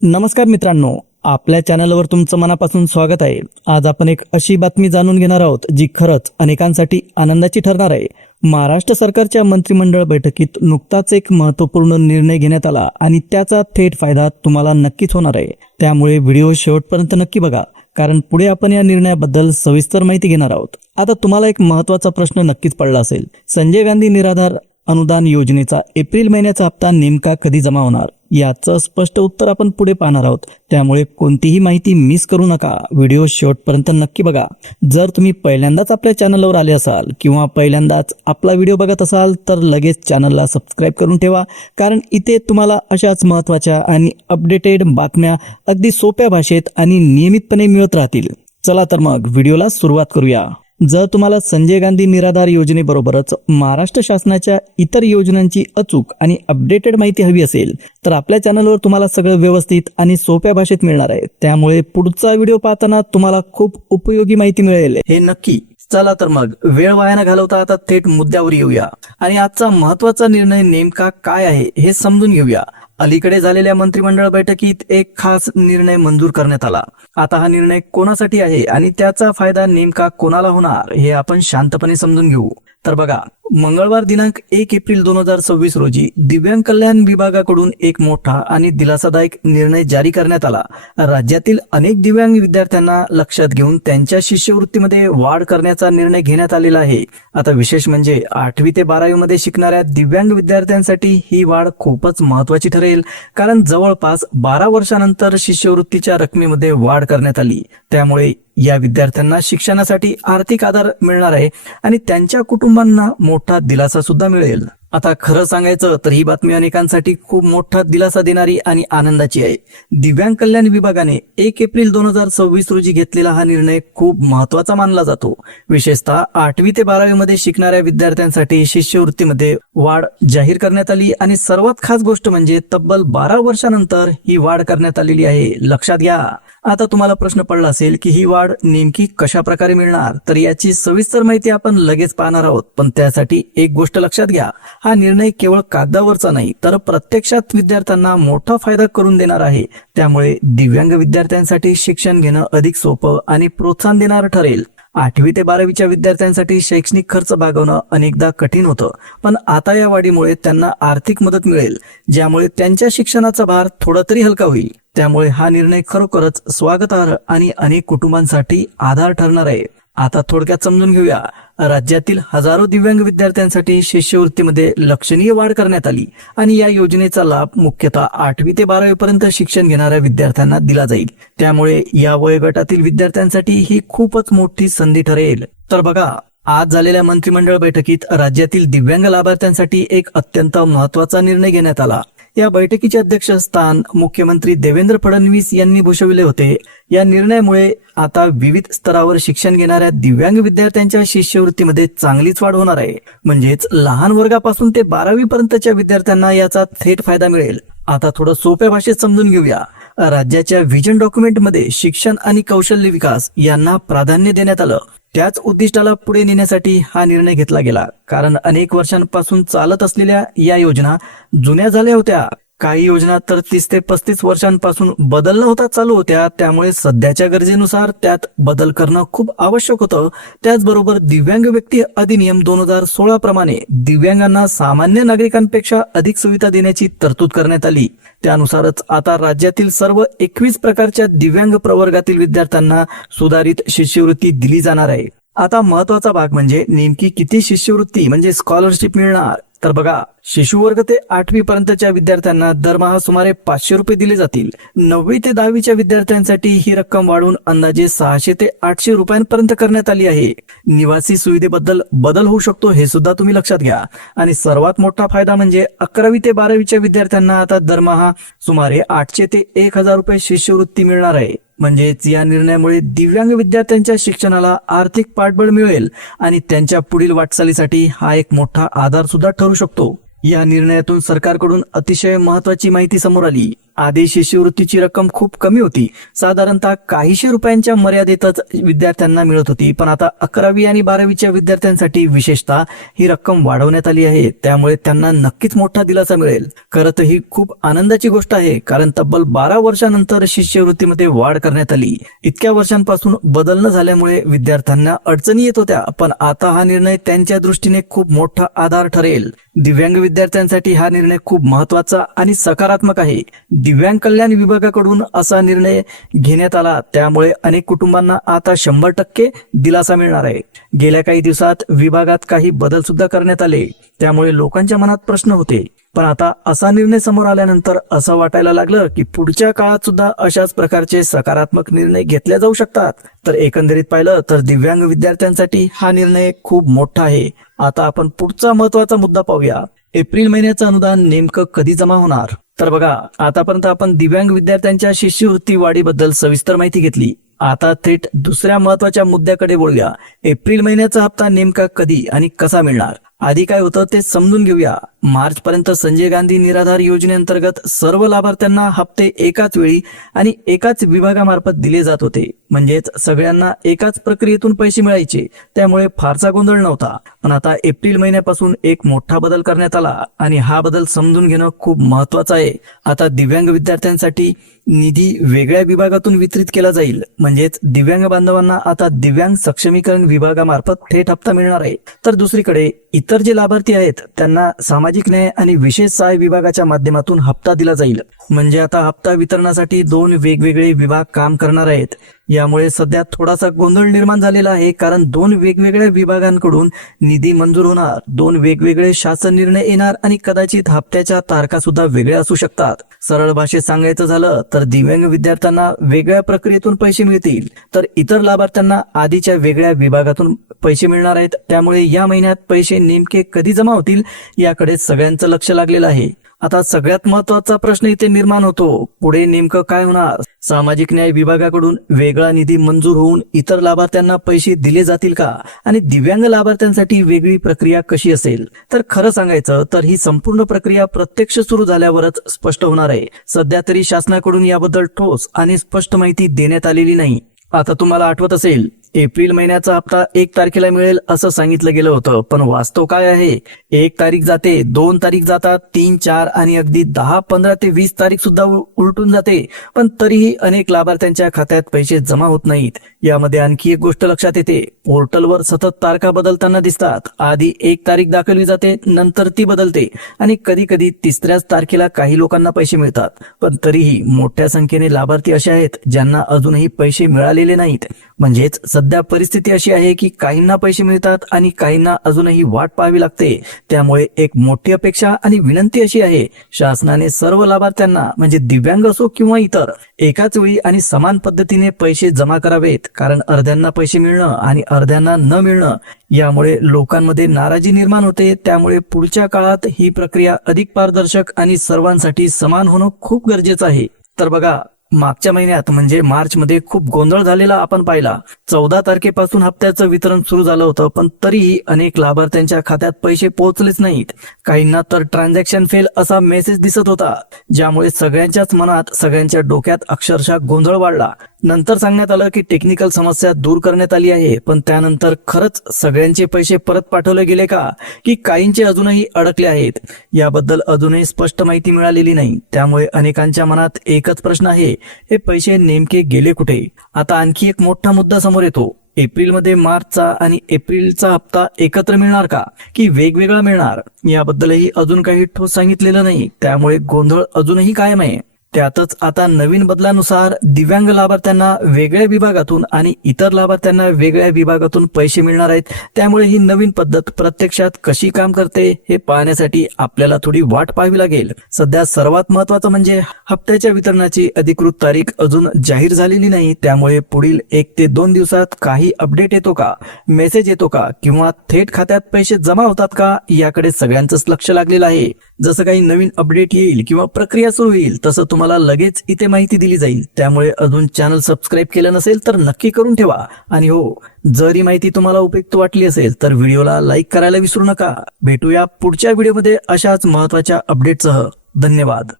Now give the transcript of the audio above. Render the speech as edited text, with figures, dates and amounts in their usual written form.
नमस्कार मित्रांनो, आपल्या चॅनलवर तुमचं मनापासून स्वागत आहे। आज आपण एक अशी बातमी जाणून घेणार आहोत जी खरंच अनेकांसाठी आनंदाची ठरणार आहे। महाराष्ट्र सरकारच्या मंत्रिमंडळ बैठकीत नुकताच एक महत्त्वपूर्ण निर्णय घेण्यात आला आणि त्याचा थेट फायदा तुम्हाला नक्कीच होणार आहे। त्यामुळे व्हिडिओ शेवटपर्यंत नक्की बघा, कारण पुढे आपण या निर्णयाबद्दल सविस्तर माहिती घेणार आहोत। आता तुम्हाला एक महत्त्वाचा प्रश्न नक्कीच पडला असेल, संजय गांधी निराधार अनुदान योजनेचा एप्रिल महिन्याचा हप्ता नेमका कधी जमा होणार? याचं स्पष्ट उत्तर आपण पुढे पाहणार आहोत, त्यामुळे कोणतीही माहिती मिस करू नका। व्हिडिओ शेवटपर्यंत नक्की बघा। जर तुम्ही पहिल्यांदाच आपल्या चॅनलवर आले असाल किंवा पहिल्यांदाच आपला व्हिडिओ बघत असाल तर लगेच चॅनलला सबस्क्राईब करून ठेवा, कारण इथे तुम्हाला अशाच महत्त्वाच्या आणि अपडेटेड बातम्या अगदी सोप्या भाषेत आणि नियमितपणे मिळत राहतील। चला तर मग व्हिडिओला सुरुवात करूया। जर तुम्हाला संजय गांधी निराधार योजनेबरोबरच महाराष्ट्र शासनाच्या इतर योजनांची अचूक आणि अपडेटेड माहिती हवी असेल तर आपल्या चॅनलवर तुम्हाला सगळं व्यवस्थित आणि सोप्या भाषेत मिळणार आहे। त्यामुळे पुढचा व्हिडिओ पाहताना तुम्हाला खूप उपयोगी माहिती मिळेल हे नक्की। चला तर मग वेळ वाया न घालवता आता थेट मुद्द्यावर येऊया आणि आजचा महत्त्वाचा निर्णय नेमका काय आहे हे समजून घेऊया। अलीकडे झालेल्या मंत्रिमंडळ बैठकीत एक खास निर्णय मंजूर करण्यात आला। आता हा निर्णय कोणासाठी आहे आणि त्याचा फायदा नेमका कोणाला होणार हे आपण शांतपणे समजून घेऊ। तर बघा, मंगळवार दिनांक 1 एप्रिल 2026 रोजी दिव्यांग कल्याण विभागाकडून एक मोठा आणि दिलासादायक निर्णय जारी करण्यात आला। राज्यातील अनेक दिव्यांग विद्यार्थ्यांना लक्षात घेऊन त्यांच्या शिष्यवृत्तीमध्ये वाढ करण्याचा निर्णय घेण्यात आलेला आहे। आता विशेष म्हणजे 8वी ते 12वी मध्ये शिकणाऱ्या दिव्यांग विद्यार्थ्यांसाठी ही वाढ खूपच महत्त्वाची ठरेल, कारण जवळपास 12 वर्षानंतर शिष्यवृत्तीच्या रकमेमध्ये वाढ करण्यात आली। त्यामुळे या विद्यार्थ्यांना शिक्षणासाठी आर्थिक आधार मिळणार आहे आणि त्यांच्या कुटुंबांना मोठा दिलासा सुद्धा मिळेल। आता खरं सांगायचं तर ही बातमी अनेकांसाठी खूप मोठा दिलासा देणारी आणि आनंदाची आहे। दिव्यांग कल्याण विभागाने 1 एप्रिल 2026 रोजी घेतलेला हा निर्णय खूप महत्त्वाचा मानला जातो। विशेषतः 8वी ते 12वी मध्ये शिकणाऱ्या विद्यार्थ्यांसाठी शिष्यवृत्तीमध्ये वाढ जाहीर करण्यात आली आणि सर्वात खास गोष्ट म्हणजे तब्बल 12 वर्षानंतर ही वाढ करण्यात आलेली आहे। लक्षात घ्या। आता तुम्हाला प्रश्न पडला असेल की ही वाढ नेमकी कशा प्रकारे मिळणार, तर याची सविस्तर माहिती आपण लगेच पाहणार आहोत। पण त्यासाठी एक गोष्ट लक्षात घ्या, हा निर्णय केवळ कागदावरचा नाही तर प्रत्यक्षात विद्यार्थ्यांना मोठा फायदा करून देणार आहे। त्यामुळे दिव्यांग विद्यार्थ्यांसाठी शिक्षण घेणं अधिक सोपं आणि प्रोत्साहन देणारं ठरेल। 8वी ते 12वीच्या विद्यार्थ्यांसाठी शैक्षणिक खर्च भागवणं अनेकदा कठीण होतं, पण आता या वाढीमुळे त्यांना आर्थिक मदत मिळेल, ज्यामुळे त्यांच्या शिक्षणाचा भार थोडा तरी हलका होईल। त्यामुळे हा निर्णय खरोखरच स्वागतार्ह आणि अनेक कुटुंबांसाठी आधार ठरणार आहे। आता थोडक्यात समजून घेऊया। राज्यातील हजारो दिव्यांग विद्यार्थ्यांसाठी शिष्यवृत्तीमध्ये लक्षणीय वाढ करण्यात आली आणि या योजनेचा लाभ मुख्यतः 8वी ते 12वी पर्यंत शिक्षण घेणाऱ्या विद्यार्थ्यांना दिला जाईल। त्यामुळे या वयोगटातील विद्यार्थ्यांसाठी ही खूपच मोठी संधी ठरेल। तर बघा, आज झालेल्या मंत्रिमंडळ बैठकीत राज्यातील दिव्यांग लाभार्थ्यांसाठी एक अत्यंत महत्त्वाचा निर्णय घेण्यात आला। या बैठकीचे अध्यक्षस्थान मुख्यमंत्री देवेंद्र फडणवीस यांनी भूषविले होते। या निर्णयामुळे आता विविध स्तरावर शिक्षण घेणाऱ्या दिव्यांग विद्यार्थ्यांच्या शिष्यवृत्तीमध्ये चांगलीच वाढ होणार आहे। म्हणजेच लहान वर्गापासून ते 12वी पर्यंतच्या विद्यार्थ्यांना याचा थेट फायदा मिळेल। आता थोडं सोप्या भाषेत समजून घेऊया। राज्याच्या व्हिजन डॉक्युमेंटमध्ये शिक्षण आणि कौशल्य विकास यांना प्राधान्य देण्यात आलं। त्याच उद्दिष्टाला पुढे नेण्यासाठी हा निर्णय घेतला गेला, कारण अनेक वर्षांपासून चालत असलेल्या या योजना जुन्या झाल्या होत्या। काही योजना तर 30 ते 35 वर्षांपासून बदल न होता चालू होत्या। त्यामुळे सध्याच्या गरजेनुसार त्यात बदल करणं खूप आवश्यक होतं। त्याचबरोबर दिव्यांग व्यक्ती अधिनियम 2016 प्रमाणे दिव्यांगांना सामान्य नागरिकांपेक्षा अधिक सुविधा देण्याची तरतूद करण्यात आली। त्यानुसारच आता राज्यातील सर्व 21 प्रकारच्या दिव्यांग प्रवर्गातील विद्यार्थ्यांना सुधारित शिष्यवृत्ती दिली जाणार आहे। आता महत्त्वाचा भाग म्हणजे नेमकी किती शिष्यवृत्ती म्हणजे स्कॉलरशिप मिळणार। तर बघा, शिशुवर्ग ते 8वी पर्यंतच्या विद्यार्थ्यांना दरमहा सुमारे 500 रुपये दिले जातील। 9वी ते 10वीच्या विद्यार्थ्यांसाठी ही रक्कम वाढून अंदाजे 600 ते 800 रुपयांपर्यंत करण्यात आली आहे। निवासी सुविधेबद्दल बदल होऊ शकतो हे सुद्धा तुम्ही लक्षात घ्या। आणि सर्वात मोठा फायदा म्हणजे 11वी ते 12वीच्या विद्यार्थ्यांना आता दरमहा सुमारे 800 ते 1000 रुपये शिष्यवृत्ती मिळणार आहे। म्हणजेच या निर्णयामुळे दिव्यांग विद्यार्थ्यांच्या शिक्षणाला आर्थिक पाठबळ मिळेल आणि त्यांच्या पुढील वाटचालीसाठी हा एक मोठा आधार सुद्धा ठरू शकतो। या निर्णयातून सरकारकडून अतिशय महत्त्वाची माहिती समोर आली। आधी शिष्यवृत्तीची रक्कम खूप कमी होती, साधारणतः काहीशे रुपयांच्या मर्यादेतच विद्यार्थ्यांना मिळत होती. पण आता 11वी आणि 12वीच्या विद्यार्थ्यांसाठी विशेषतः ही रक्कम वाढवण्यात आली आहे. त्यामुळे त्यांना नक्कीच मोठा दिलासा मिळेल. खरं तर ही खूप आनंदाची गोष्ट आहे, कारण तब्बल 12 वर्षानंतर शिष्यवृत्तीमध्ये वाढ करण्यात आली. इतक्या वर्षांपासून बदल न झाल्यामुळे विद्यार्थ्यांना अडचणी येत होत्या, पण आता हा निर्णय त्यांच्या दृष्टीने खूप मोठा आधार ठरेल. दिव्यांग विद्यार्थ्यांसाठी हा निर्णय खूप महत्वाचा आणि सकारात्मक आहे. दिव्यांग कल्याण विभागाकडून असा निर्णय घेण्यात आला, त्यामुळे अनेक कुटुंबांना आता 100% दिलासा मिळणार आहे. गेल्या काही दिवसात विभागात काही बदल सुद्धा करण्यात आले, त्यामुळे लोकांच्या मनात प्रश्न होते. पण आता असा निर्णय समोर आल्यानंतर असं वाटायला लागलं की पुढच्या काळात सुद्धा अशाच प्रकारचे सकारात्मक निर्णय घेतले जाऊ शकतात. तर एकंदरीत पाहिलं तर दिव्यांग विद्यार्थ्यांसाठी हा निर्णय खूप मोठा आहे. आता आपण पुढचा महत्वाचा मुद्दा पाहूया. एप्रिल महिन्याचं अनुदान नेमकं कधी जमा होणार? तर बघा, आतापर्यंत आपण दिव्यांग विद्यार्थ्यांच्या शिष्यवृत्ती वाढीबद्दल सविस्तर माहिती घेतली. आता थेट दुसऱ्या महत्वाच्या मुद्द्याकडे बोलूया. एप्रिल महिन्याचा हप्ता नेमका कधी आणि कसा मिळणार? आधी काय होतं ते समजून घेऊया. मार्च पर्यंत संजय गांधी निराधार योजनेअंतर्गत सर्व लाभार्थ्यांना हप्ते एकाच वेळी आणि एकाच विभागामार्फत दिले जात होते. म्हणजेच सगळ्यांना एकाच प्रक्रियेतून पैसे मिळायचे, त्यामुळे फारसा गोंधळ नव्हता. पण आता एप्रिल महिन्यापासून एक मोठा बदल करण्यात आला आणि हा बदल समजून घेणं खूप महत्वाचं आहे. आता दिव्यांग विद्यार्थ्यांसाठी निधी वेगळ्या विभागातून वितरित केला जाईल. म्हणजेच दिव्यांग बांधवांना आता दिव्यांग सक्षमीकरण विभागामार्फत थेट हप्ता मिळणार आहे. तर दुसरीकडे इतर जे लाभार्थी आहेत त्यांना सामाजिक न्याय आणि विशेष सहाय्य विभागाच्या माध्यमातून हप्ता दिला जाईल. म्हणजे आता हप्ता वितरणासाठी 2 वेगवेगळे विभाग काम करणार आहेत. यामुळे सध्या थोडासा गोंधळ निर्माण झालेला आहे, कारण 2 वेगवेगळ्या विभागांकडून निधी मंजूर होणार, 2 वेगवेगळे शासन निर्णय येणार आणि कदाचित हप्त्याच्या तारखा सुद्धा वेगळ्या असू शकतात. सरळ भाषेत सांगायचं झालं तर दिव्यांग विद्यार्थ्यांना वेगळ्या प्रक्रियेतून पैसे मिळतील, तर इतर लाभार्थ्यांना आधीच्या वेगळ्या विभागातून पैसे मिळणार आहेत. त्यामुळे या महिन्यात पैसे नेमके कधी जमा होतील याकडे सगळ्यांचं लक्ष लागलेलं आहे. आता सगळ्यात महत्वाचा प्रश्न इथे निर्माण होतो, पुढे नेमकं काय होणार? सामाजिक न्याय विभागाकडून वेगळा निधी मंजूर होऊन इतर लाभार्थ्यांना पैसे दिले जातील का? आणि दिव्यांग लाभार्थ्यांसाठी वेगळी प्रक्रिया कशी असेल? तर खरं सांगायचं तर ही संपूर्ण प्रक्रिया प्रत्यक्ष सुरू झाल्यावरच स्पष्ट होणार आहे. सध्या तरी शासनाकडून याबद्दल ठोस आणि स्पष्ट माहिती देण्यात आलेली नाही. आता तुम्हाला आठवत असेल, एप्रिल महिन्याचा हप्ता 1 तारखेला मिळेल असं सांगितलं गेलं होतं, पण वास्तव काय आहे? 1 तारीख जाते, 2 तारीख जातात, 3, 4 आणि अगदी 10, 15 ते 20 तारीख सुद्धा उलटून जाते. पण तरीही अनेक लाभार्थ्यांच्या खात्यात पैसे जमा होत नाहीत. यामध्ये आणखी एक गोष्ट लक्षात येते, पोर्टलवर सतत तारखा बदलताना दिसतात. आधी 1 तारीख दाखवली जाते, नंतर ती बदलते आणि कधी कधी 3ऱ्याच तारखेला काही लोकांना पैसे मिळतात. पण तरीही मोठ्या संख्येने लाभार्थी असे आहेत ज्यांना अजूनही पैसे मिळालेले नाहीत. म्हणजेच सध्या परिस्थिती अशी आहे की काहींना पैसे मिळतात आणि काहींना अजूनही वाट पाहावी लागते. त्यामुळे एक मोठी अपेक्षा आणि विनंती अशी आहे, शासनाने सर्व लाभार्थ्यांना म्हणजे दिव्यांग असो किंवा इतर एकाच वेळी आणि समान पद्धतीने पैसे जमा करावेत. कारण अर्ध्यांना पैसे मिळणं आणि अर्ध्यांना न मिळणं यामुळे लोकांमध्ये नाराजी निर्माण होते. त्यामुळे पुढच्या काळात ही प्रक्रिया अधिक पारदर्शक आणि सर्वांसाठी समान होणं खूप गरजेचं आहे. तर बघा, मागच्या महिन्यात म्हणजे मार्च मध्ये खूप गोंधळ झालेला आपण पाहिला. 14 तारखेपासून हप्त्याचं वितरण सुरू झालं होतं, पण तरीही अनेक लाभार्थ्यांच्या खात्यात पैसे पोहोचलेच नाहीत. काहींना तर ट्रान्झॅक्शन फेल असा मेसेज दिसत होता, ज्यामुळे सगळ्यांच्याच मनात, सगळ्यांच्या डोक्यात अक्षरशः गोंधळ वाढला. नंतर सांगण्यात आलं की टेक्निकल समस्या दूर करण्यात आली आहे, पण त्यानंतर खरंच सगळ्यांचे पैसे परत पाठवले गेले का, की काहींचे अजूनही अडकले आहेत? याबद्दल अजूनही स्पष्ट माहिती मिळालेली नाही. त्यामुळे अनेकांच्या मनात एकच प्रश्न आहे, हे पैसे नेमके गेले कुठे? आता आणखी एक मोठा मुद्दा समोर येतो, एप्रिलमध्ये मार्चचा आणि एप्रिलचा हप्ता एकत्र मिळणार का, की वेगवेगळा मिळणार? याबद्दलही अजून काही ठोस सांगितलेलं नाही. त्यामुळे गोंधळ अजूनही कायम आहे. त्यातच आता नवीन बदलानुसार दिव्यांग लाभार्थ्यांना वेगळ्या विभागातून आणि इतर लाभार्थ्यांना वेगळ्या विभागातून पैसे मिळणार आहेत. त्यामुळे ही नवीन पद्धत प्रत्यक्षात कशी काम करते हे पाहण्यासाठी आपल्याला थोडी वाट पाहावी लागेल. सध्या सर्वात महत्वाचं म्हणजे हप्त्याच्या वितरणाची अधिकृत तारीख अजून जाहीर झालेली नाही. त्यामुळे पुढील 1 ते 2 दिवसात काही अपडेट येतो का, मेसेज येतो का, किंवा थेट खात्यात पैसे जमा होतात का, याकडे सगळ्यांचंच लक्ष लागलेलं आहे. जसं काही नवीन अपडेट येईल किंवा प्रक्रिया सुरू होईल तसं तुम्हाला लगेच इथे माहिती दिली जाईल. त्यामुळे अजून चॅनल सबस्क्राईब केलं नसेल तर नक्की करून ठेवा. आणि हो, जर ही माहिती तुम्हाला उपयुक्त वाटली असेल तर व्हिडिओला लाईक करायला विसरू नका. भेटूया पुढच्या व्हिडिओमध्ये अशाच महत्त्वाच्या अपडेटसह. धन्यवाद.